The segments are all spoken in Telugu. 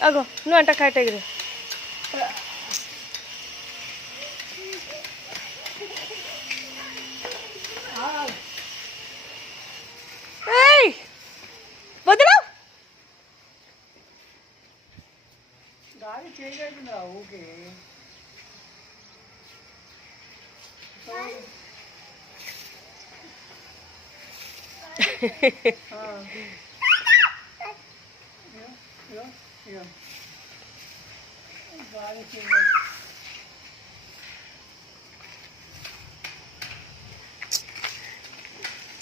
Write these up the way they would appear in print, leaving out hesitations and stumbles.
అగో నువ్వు అంట కేటగిరీ వదిలా గాలి చేంజ్ అవుతుందా ఓకే గాలి చేంజ్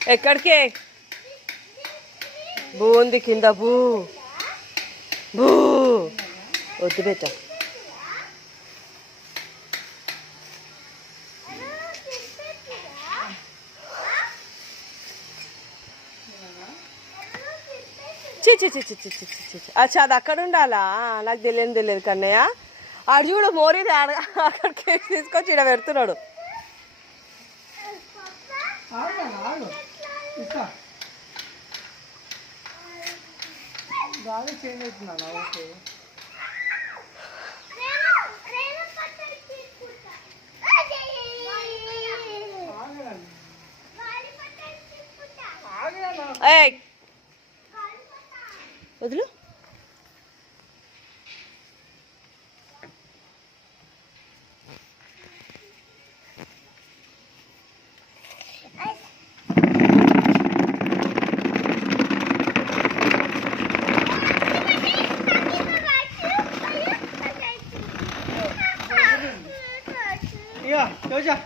ఎక్కడికి బూ ఉంది కింద బూ బూ వద్దు బేట అచ్చా అది అక్కడ ఉండాలా నాకు తెలియదు కన్నయ్య ఆడు చూడు మోరీది అక్కడికి తీసుకొచ్చి ఇక్కడ పెడుతున్నాడు గాలి చేంజ్ అవుతుందా ఓకే వదులు చూసా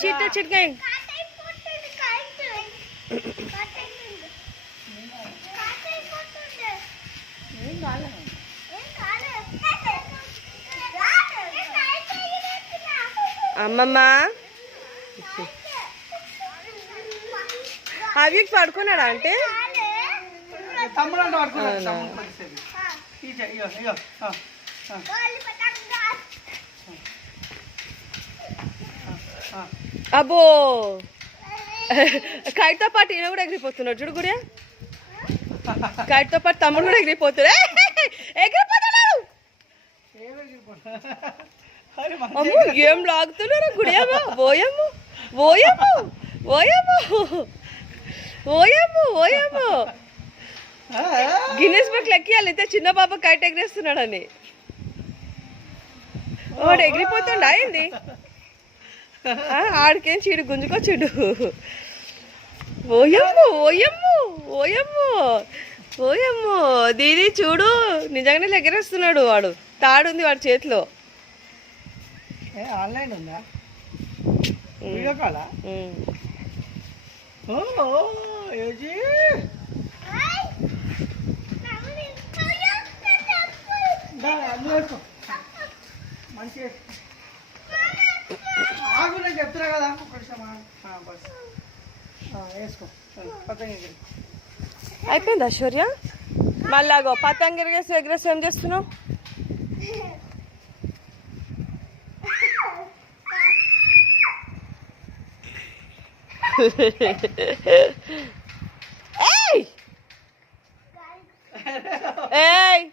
చీట చిట్కాయ అమ్మమ్మ అవి పడుకున్నాడా అంటే తమ్ముడు అబ్బో కైట్తో పాటు ఈయన కూడా ఎగిరిపోతున్నాడు చూడు గుడియా కైట్తో పాటు తమ్ముడు కూడా ఎగిరిపోతున్నాడు ఎగిరిపోతున్నాడు అమ్మో ఏం లాగుతున్నారు గుడియమ్మ ఓయమ్మ ఓయమ్మ ఓయమ్మ ఓయమ్మ ఓయమ్మ గిన్నెస్ బుక్ లెక్కియాలి అయితే చిన్న పాప కైట్ ఎగిరేస్తున్నాడని వాడు ఎగిరిపోతుండ అయింది ఆడికేం చీడు గుంజుకొచ్చిండు ఓయమ్మో ఓయమ్మో ఓయమ్మో ఓయమ్మో దీది చూడు నిజంగానే ఎగరేస్తున్నాడు వాడు తాడుంది వాడి చేతిలో ఆన్లైన్ ఉందా వీడియో కాలా మంచి ఆగు నేను చెప్తున్నా కదా బస్ వేసుకో పతంగి అయిపోయింది ఐశ్వర్య మళ్ళాగో పతంగి ఎగరేసి ఏం చేస్తున్నావు ఏయ్ ఏయ్